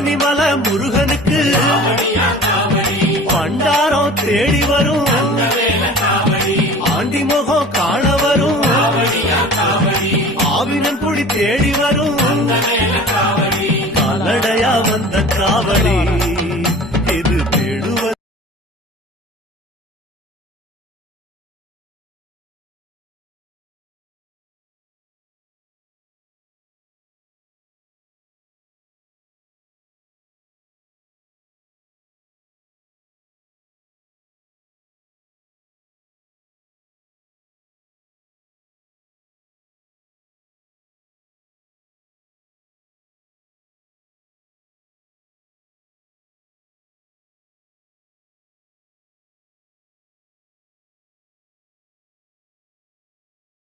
பழனிமலை முருகனுக்கு பண்டாரம் தேடி வரும் ஆண்டி முகம் காண வரும் ஆவினன் குடி தேடி வரும் காலடையா வந்த காவடி